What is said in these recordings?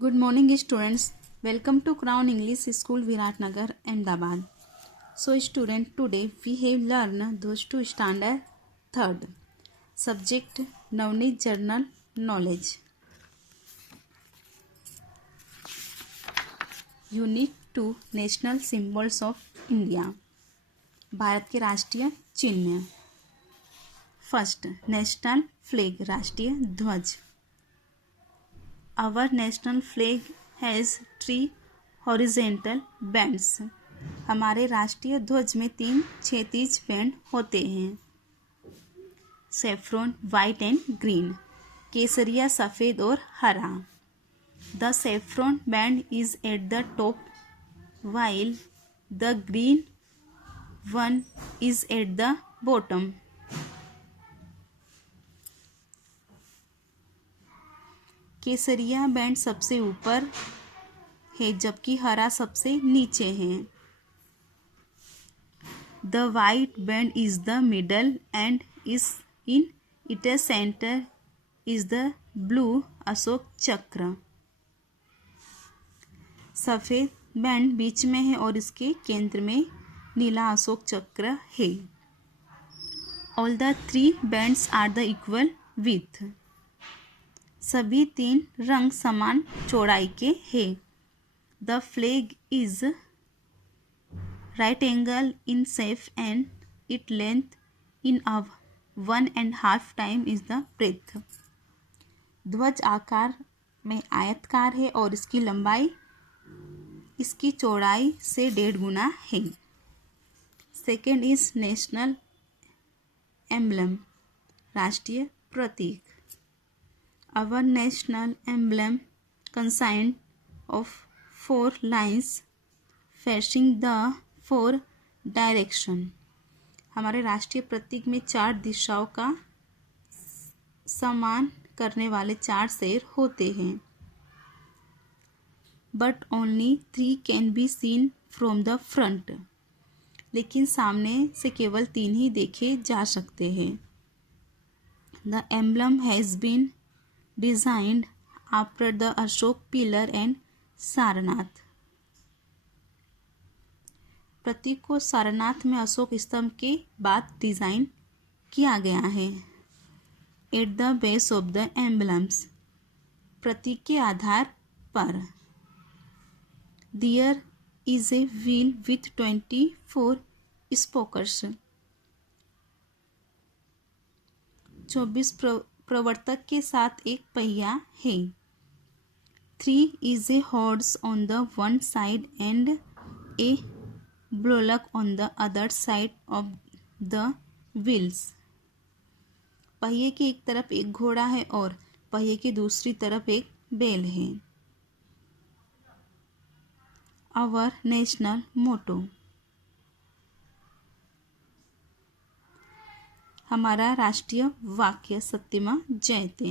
Good morning, students. Welcome to Crown English School, Viratnagar, Ahmedabad. So, student, today we have learned those two standard third subject Navneet Journal Knowledge. Unit 2 National Symbols of India. Bharat के राष्ट्रीय चिन्ह. First national flag राष्ट्रीय ध्वज. Our national flag has 3 horizontal bands. हमारे राष्ट्रीय ध्वज में 3 क्षैतिज बैंड होते हैं. Saffron white and green. केसरिया सफ़ेद और हरा. The saffron band is at the top while the green one is at the bottom. Kesariya band सबसे ऊपर है जबकि हरा सबसे नीचे है. The white band is the middle and is in its centre is the blue Ashok चक्र. सफ़ेद बैंड बीच में है और इसके केंद्र में नीला अशोक चक्र है. All the 3 bands are the equal with. सभी 3 रंग समान चौड़ाई के हैं. The flag is right angle in shape and it length in 1.5 time is the breadth. ध्वज आकार में आयतकार है और इसकी लंबाई इसकी चौड़ाई से 1.5 गुना है. सेकेंड इज नेशनल एम्बलम राष्ट्रीय प्रतीक. Our national emblem consists of 4 lines facing the 4 direction. हमारे राष्ट्रीय प्रतीक में 4 दिशाओं का समान करने वाले 4 शेर होते हैं. But only 3 can be seen from the front. लेकिन सामने से केवल 3 ही देखे जा सकते हैं. The emblem has been designed after the Ashok pillar and Sarnath. प्रतीक को सारनाथ में अशोक स्तंभ के बाद डिजाइन किया गया है. At the base of the emblems प्रतीक के आधार पर. There is a wheel with 24 spokes. 24 प्रवर्तक के साथ एक पहिया है. 3 is a horse on the one side and a bullock on the other side of the wheels. पहिए की एक तरफ एक घोड़ा है और पहिए की दूसरी तरफ एक बैल है. आवर नेशनल मोटो हमारा राष्ट्रीय वाक्य Satyameva Jayate.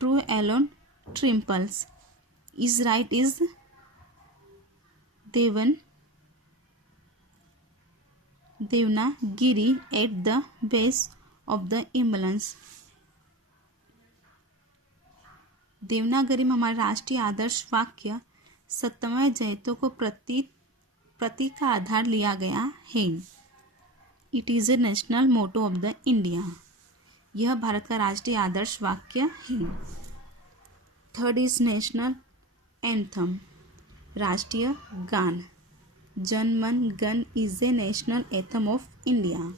Truth alone triumphs is right is Devanagari at the base of the emblem. Devanagari में हमारे राष्ट्रीय आदर्श वाक्य सत्यमय जयतों को प्रतीक का आधार लिया गया है. It is a national motto of the India. यह भारत का राष्ट्रीय आदर्श वाक्य है. थर्ड इज नेशनल एंथम राष्ट्रीय गान. जन मन गण is a national anthem of India.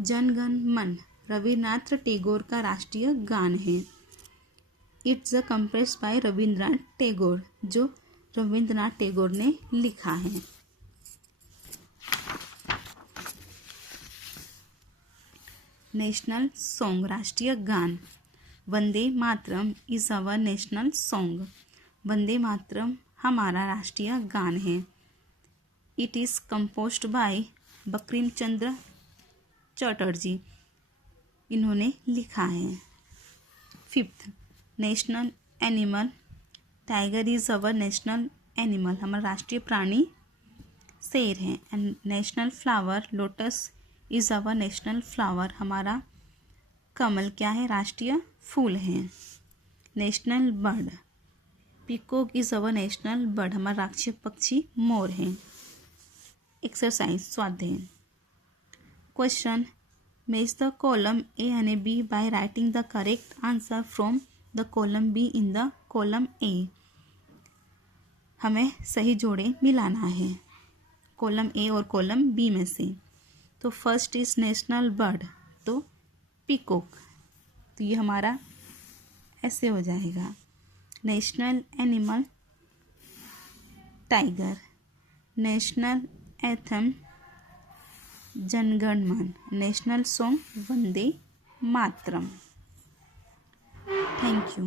Jana Gana मन रविन्द्रनाथ टैगोर का राष्ट्रीय गान है. It's composed bye Rabindranath Tagore जो रविन्द्रनाथ टैगोर ने लिखा है. नेशनल सॉन्ग राष्ट्रीय गान. Vande Mataram is our national song. Vande Mataram हमारा राष्ट्रीय गान है. It is composed by Bankim Chandra Chatterjee इन्होंने लिखा है. Fifth national animal. Tiger is our national animal. हमारा राष्ट्रीय प्राणी शेर है. And national flower lotus is our national flower. हमारा कमल क्या है राष्ट्रीय फूल है. National bird peacock is our national bird, हमारा राष्ट्रीय पक्षी मोर है। एक्सरसाइज स्वाध्याय। Question, match the column A અને B by writing the correct answer from the column B in the column A. हमें सही जोड़े मिलाना है कॉलम ए और कॉलम बी में से। तो फर्स्ट इज नेशनल बर्ड, तो पीकॉक, तो ये हमारा ऐसे हो जाएगा। National animal tiger, national anthem जनगण मन, national song Vande Mataram. Thank you.